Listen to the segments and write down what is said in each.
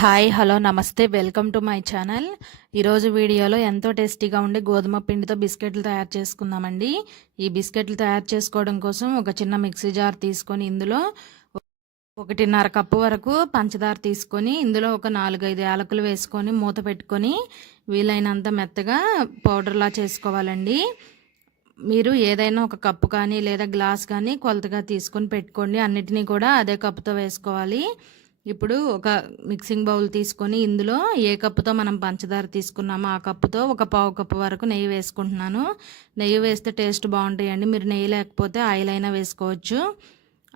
Hi hello నమస్తే welcome to my channel. ఈరోజు వీడియోలో ఎంతో టేస్టీగా ఉండే గోధుమ పిండితో బిస్కెట్లు తయారు చేసుకుందామండి. ఈ బిస్కెట్లు తయారు చేసుకోవడం కోసం ఒక చిన్న మిక్సీ జార్ తీసుకొని ఇందులో ఒకటిన్నర కప్పు వరకు పంచదార తీసుకొని ఇందులో ఒక నాలుగైదు యాలకులు వేసుకొని మూత పెట్టుకొని వీలైనంత మెత్తగా పౌడర్లా చేసుకోవాలండి. మీరు ఏదైనా ఒక కప్పు కానీ లేదా గ్లాస్ కానీ కొలతగా తీసుకొని పెట్టుకోండి. అన్నిటినీ కూడా అదే కప్పుతో వేసుకోవాలి. ఇప్పుడు ఒక మిక్సింగ్ బౌల్ తీసుకొని ఇందులో ఏ కప్పుతో మనం పంచదార తీసుకున్నామో ఆ కప్పుతో ఒక పావు కప్పు వరకు నెయ్యి వేసుకుంటున్నాను. నెయ్యి వేస్తే టేస్ట్ బాగుంటాయండి. మీరు నెయ్యి లేకపోతే ఆయిల్ అయినా వేసుకోవచ్చు.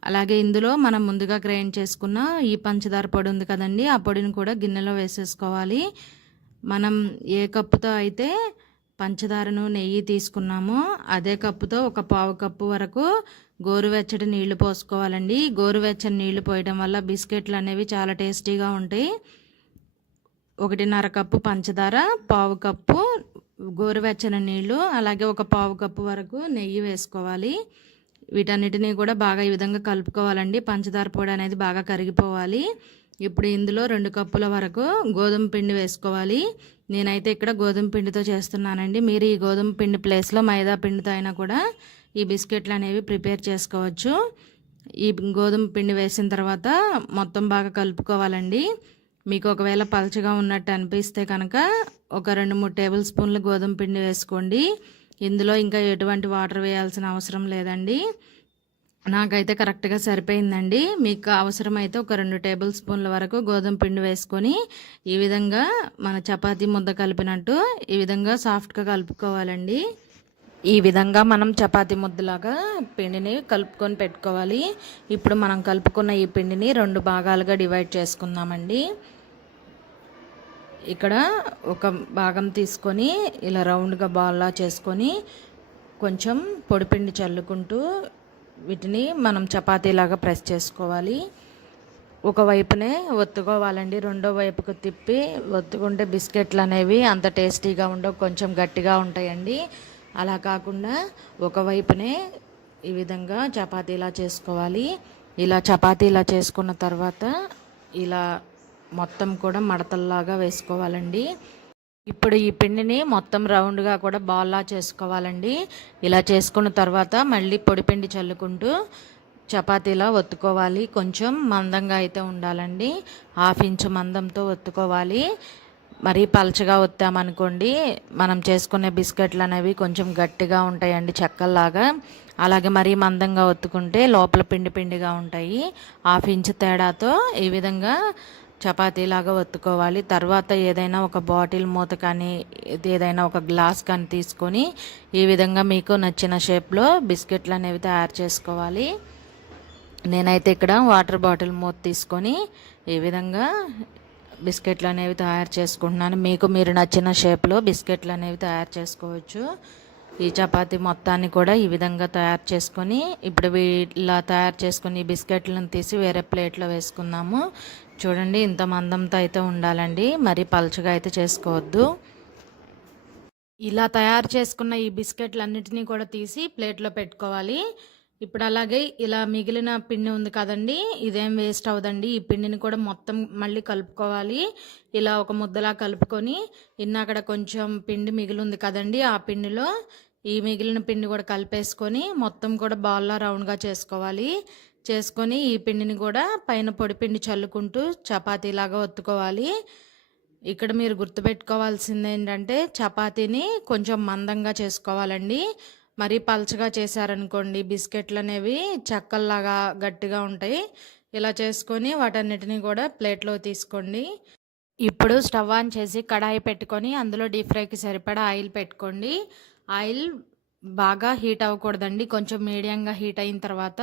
అలాగే ఇందులో మనం ముందుగా గ్రైండ్ చేసుకున్న ఈ పంచదార పొడి ఉంది కదండి ఆ పొడిని కూడా గిన్నెలో వేసేసుకోవాలి. మనం ఏ కప్పుతో అయితే పంచదారను నెయ్యి తీసుకున్నాము. అదే కప్పుతో ఒక పావు కప్పు వరకు గోరువెచ్చటి నీళ్ళు పోసుకోవాలండి. గోరువెచ్చని నీళ్ళు పోయడం వల్ల బిస్కెట్లు అనేవి చాలా టేస్టీగా ఉంటాయి. ఒకటిన్నర కప్పు పంచదార పావు కప్పు గోరువెచ్చని నీళ్ళు అలాగే ఒక పావు కప్పు వరకు నెయ్యి వేసుకోవాలి. వీటన్నిటినీ కూడా బాగా ఈ విధంగా కలుపుకోవాలండి. పంచదార పొడి అనేది బాగా కరిగిపోవాలి. ఇప్పుడు ఇందులో రెండు కప్పుల వరకు గోధుమ పిండి వేసుకోవాలి. నేనైతే ఇక్కడ గోధుమ పిండితో చేస్తున్నానండి. మీరు ఈ గోధుమ పిండి ప్లేస్లో మైదా పిండితో అయినా కూడా ఈ బిస్కెట్లు అనేవి ప్రిపేర్ చేసుకోవచ్చు. ఈ గోధుమ పిండి వేసిన తర్వాత మొత్తం బాగా కలుపుకోవాలండి. మీకు ఒకవేళ పలచగా ఉన్నట్టు అనిపిస్తే కనుక ఒక రెండు మూడు టేబుల్ స్పూన్లు గోధుమ పిండి వేసుకోండి. ఇందులో ఇంకా ఎటువంటి వాటర్ వేయాల్సిన అవసరం లేదండి. నాకైతే కరెక్ట్గా సరిపోయిందండి. మీకు అవసరమైతే ఒక రెండు టేబుల్ స్పూన్ల వరకు గోధుమ పిండి వేసుకొని ఈ విధంగా మన చపాతీ ముద్ద కలిపినట్టు ఈ విధంగా సాఫ్ట్గా కలుపుకోవాలండి. ఈ విధంగా మనం చపాతీ ముద్దలాగా పిండిని కలుపుకొని పెట్టుకోవాలి. ఇప్పుడు మనం కలుపుకున్న ఈ పిండిని రెండు భాగాలుగా డివైడ్ చేసుకుందామండి. ఇక్కడ ఒక భాగం తీసుకొని ఇలా రౌండ్గా బాల్లా చేసుకొని కొంచెం పొడిపిండి చల్లుకుంటూ వీటిని మనం చపాతీలాగా ప్రెస్ చేసుకోవాలి. ఒక వైపునే ఒత్తుకోవాలండి. రెండో వైపుకు తిప్పి ఒత్తుకుంటే బిస్కెట్లు అనేవి అంత టేస్టీగా ఉండవు కొంచెం గట్టిగా ఉంటాయండి. అలా కాకుండా ఒకవైపునే ఈ విధంగా చపాతీలా చేసుకోవాలి. ఇలా చపాతీలా చేసుకున్న తర్వాత ఇలా మొత్తం కూడా మడతల్లాగా వేసుకోవాలండి. ఇప్పుడు ఈ పిండిని మొత్తం రౌండ్గా కూడా బాల్లా చేసుకోవాలండి. ఇలా చేసుకున్న తర్వాత మళ్ళీ పొడి పిండి చల్లుకుంటూ చపాతీలా ఒత్తుకోవాలి. కొంచెం మందంగా అయితే ఉండాలండి. హాఫ్ ఇంచు మందంతో ఒత్తుకోవాలి. మరీ పలచగా వత్తామనుకోండి మనం చేసుకునే బిస్కెట్లు అనేవి కొంచెం గట్టిగా ఉంటాయండి చెక్కల్లాగా. అలాగే మరీ మందంగా ఒత్తుకుంటే లోపల పిండి పిండిగా ఉంటాయి. హాఫ్ ఇంచ్ తేడాతో ఈ విధంగా చపాతీలాగా ఒత్తుకోవాలి. తర్వాత ఏదైనా ఒక బాటిల్ మూత కానీ ఏదైనా ఒక గ్లాస్ కానీ తీసుకొని ఈ విధంగా మీకు నచ్చిన షేప్లో బిస్కెట్లు అనేవి తయారు చేసుకోవాలి. నేనైతే ఇక్కడ వాటర్ బాటిల్ మూత తీసుకొని ఈ విధంగా బిస్కెట్లు అనేవి తయారు చేసుకుంటున్నాను. మీకు మీరు నచ్చిన షేప్లో బిస్కెట్లు అనేవి తయారు చేసుకోవచ్చు. ఈ చపాతి మొత్తాన్ని కూడా ఈ విధంగా తయారు చేసుకొని ఇప్పుడు ఇలా తయారు చేసుకుని బిస్కెట్లను తీసి వేరే ప్లేట్లో వేసుకుందాము. చూడండి ఇంత మందంతో అయితే ఉండాలండి. మరి పలుచగా అయితే చేసుకోవద్దు. ఇలా తయారు చేసుకున్న ఈ బిస్కెట్లన్నిటినీ కూడా తీసి ప్లేట్లో పెట్టుకోవాలి. ఇప్పుడు అలాగే ఇలా మిగిలిన పిండి ఉంది కదండి ఇదేం వేస్ట్ అవ్వదండి. ఈ పిండిని కూడా మొత్తం మళ్ళీ కలుపుకోవాలి. ఇలా ఒక ముద్దలా కలుపుకొని ఇన్నక్కడ కొంచెం పిండి మిగిలి ఉంది కదండి ఆ పిండిలో ఈ మిగిలిన పిండి కూడా కలిపేసుకొని మొత్తం కూడా బాల్లా రౌండ్గా చేసుకోవాలి. చేసుకొని ఈ పిండిని కూడా పైన పొడి పిండి చల్లుకుంటూ చపాతీలాగా ఒత్తుకోవాలి. ఇక్కడ మీరు గుర్తుపెట్టుకోవాల్సింది ఏంటంటే చపాతీని కొంచెం మందంగా చేసుకోవాలండి. మరీ పల్చగా చేశారనుకోండి బిస్కెట్లు అనేవి చెక్కల్లాగా గట్టిగా ఉంటాయి. ఇలా చేసుకొని వాటన్నిటిని కూడా ప్లేట్లో తీసుకోండి. ఇప్పుడు స్టవ్ ఆన్ చేసి కడాయి పెట్టుకొని అందులో డీప్ ఫ్రైకి సరిపడా ఆయిల్ పెట్టుకోండి. ఆయిల్ బాగా హీట్ అవ్వకూడదండి. కొంచెం మీడియంగా హీట్ అయిన తర్వాత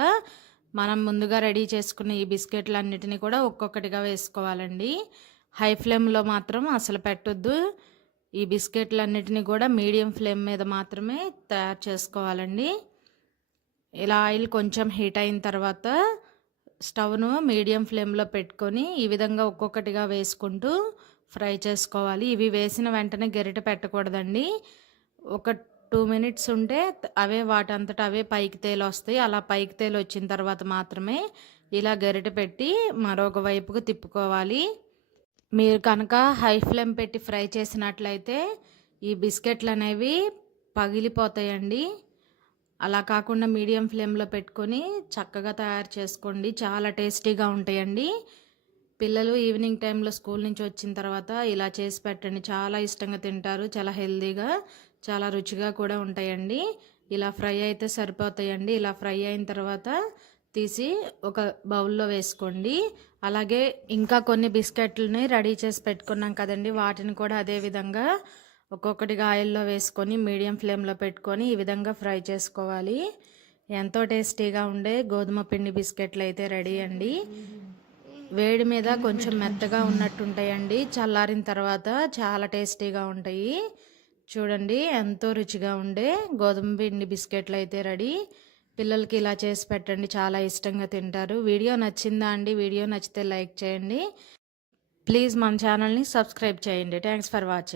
మనం ముందుగా రెడీ చేసుకున్న ఈ బిస్కెట్లు అన్నిటిని కూడా ఒక్కొక్కటిగా వేసుకోవాలండి. హై ఫ్లేమ్లో మాత్రం అసలు పెట్టొద్దు. ఈ బిస్కెట్లన్నిటిని కూడా మీడియం ఫ్లేమ్ మీద మాత్రమే తయారు చేసుకోవాలండి. ఇలా ఆయిల్ కొంచెం హీట్ అయిన తర్వాత స్టవ్ను మీడియం ఫ్లేమ్లో పెట్టుకొని ఈ విధంగా ఒక్కొక్కటిగా వేసుకుంటూ ఫ్రై చేసుకోవాలి. ఇవి వేసిన వెంటనే గరిటె పెట్టకూడదండి. ఒక టూ మినిట్స్ ఉంటే అవే వాటంతట అవే పైకి తేలు వస్తాయి. అలా పైకి తేలు వచ్చిన తర్వాత మాత్రమే ఇలా గరిటె పెట్టి మరొక వైపుకు తిప్పుకోవాలి. మీరు కనుక హై ఫ్లేమ్ పెట్టి ఫ్రై చేసినట్లయితే ఈ బిస్కెట్లు అనేవి పగిలిపోతాయండి. అలా కాకుండా మీడియం ఫ్లేమ్లో పెట్టుకొని చక్కగా తయారు చేసుకోండి. చాలా టేస్టీగా ఉంటాయండి. పిల్లలు ఈవినింగ్ టైంలో స్కూల్ నుంచి వచ్చిన తర్వాత ఇలా చేసి పెట్టండి. చాలా ఇష్టంగా తింటారు. చాలా హెల్తీగా చాలా రుచిగా కూడా ఉంటాయండి. ఇలా ఫ్రై అయితే సరిపోతాయండి. ఇలా ఫ్రై అయిన తర్వాత తీసి ఒక బౌల్లో వేసుకోండి. అలాగే ఇంకా కొన్ని బిస్కెట్లని రెడీ చేసి పెట్టుకున్నాం కదండి. వాటిని కూడా అదే విధంగా ఒక్కొక్కటిగా ఆయిల్లో వేసుకొని మీడియం ఫ్లేమ్లో పెట్టుకొని ఈ విధంగా ఫ్రై చేసుకోవాలి. ఎంతో టేస్టీగా ఉండే గోధుమ పిండి బిస్కెట్లు అయితే రెడీ అండి. వేడి మీద కొంచెం మెత్తగా ఉన్నట్టు ఉంటాయండి. చల్లారిన తర్వాత చాలా టేస్టీగా ఉంటాయి. చూడండి ఎంతో రుచిగా ఉండే గోధుమ పిండి బిస్కెట్లు అయితే రెడీ. పిల్లలకి ఇలా చేసి పెట్టండి చాలా ఇష్టంగా తింటారు. వీడియో నచ్చిందా అండి? వీడియో నచ్చితే లైక్ చేయండి. ప్లీజ్ మన ఛానల్ని సబ్స్క్రైబ్ చేయండి. Thanks for watching.